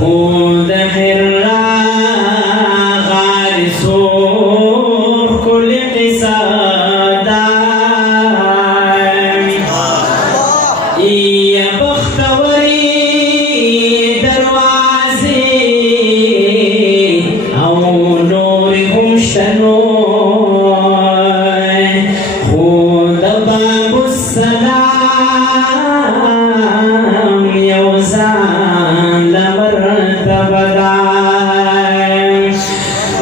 خود حرا غارسو كل قصادا يا بختوري دروازي او نورهم شنو خود باب السلام يوزان لمرتبة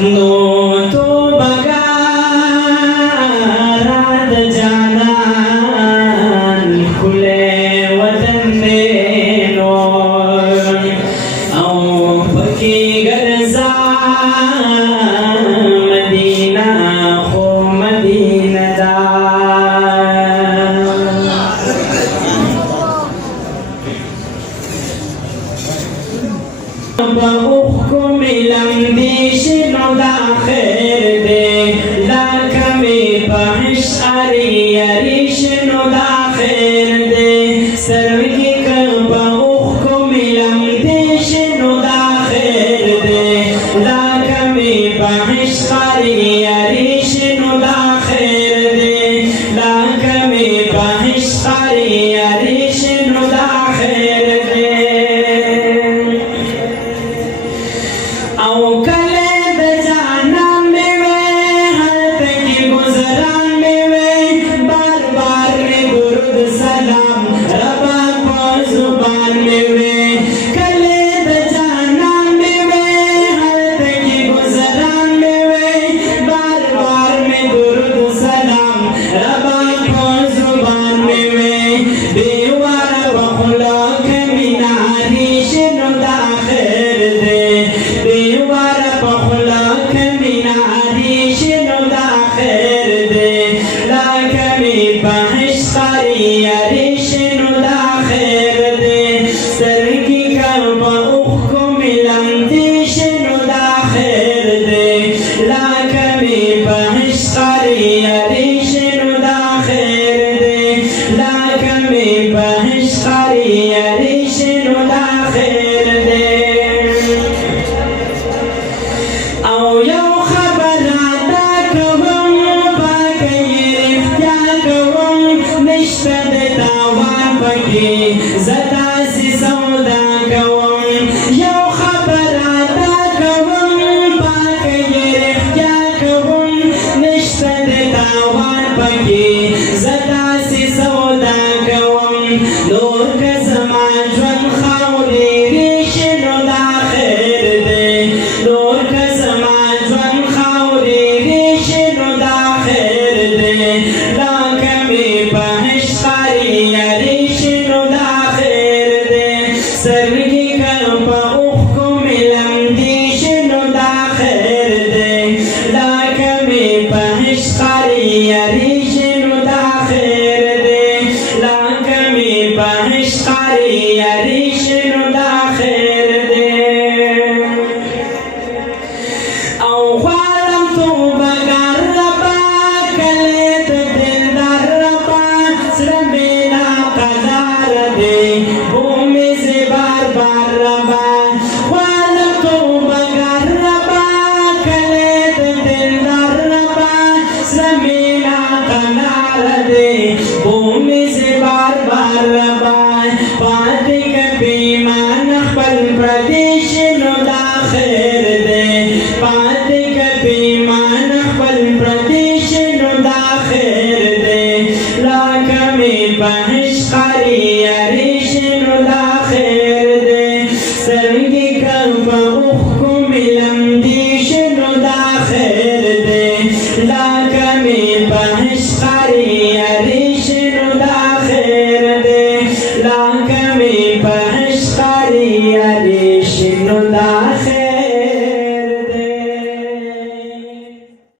نو تو بغارات جانان کھلے وطن دینو او پکی گرزا مدینہ خو مدینہ دا بأخكم لمديشنو دا خير دي لكمي بحش أريشنو دا خير دي سروكي بأخكم لمديشنو دا خير دي لكمي بحش أريشنو دا خير دي لكمي بحش أريشنو دا خير دي او کله د جانان می وې هلته کې گزاران می وې بار بار می درود سلام ربا په زبان می وې کله د جانان می وې هلته کې گزاران می وې بار بار می درود سلام ربا په زبان می وې دیوار بخلا کمیناری شنو دا خیر دې دیوار بخلا کمیناری شنو دا خیر دے لاکمی بحش خاریاری شنو دا خیر دے سرگی کم اخکم لمدی شنو دا خیر دے لاکمی بحش خاریاری شنو دا خیر دے لاکمی بحش خاریاری شنو دا خیر دے او یو خبراتا کوم پاکی رفتیا کوم نشته د تاوان پکې زتا سی سودا کوم یو خبراتا کوم پاکی رفتیا کوم نشته د تاوان پکې زتا سی سودا کوم نور که زما ژوند خاورې ریشنو دا خیر دی نور که زما ژوند خاورې ریشنو دا خیر دی لاکمې بحش خاریاري شنو دا خیر دی سرګي کم په اوښکو مې لمدې شنو دا خیر دی لاکمې بحش خاریاري شنو دا خیر دی لاکمې بحش خاریاري شنو دا خیر دی او غواړم توبه ګار ربا کله د دلدار ربا زړه مې ناقدار دی بومې زه بار بار ربا غواړم توبه ګار ربا کله د دلدار ربا زړه مې ناقدار دی بومې زه بار بار ربا پاتې که پیمان خپل پردی شنو دا خیر دی پاتې که پیمان خپل پردی شنو دا خیر دی لاکمې بحش خاریاري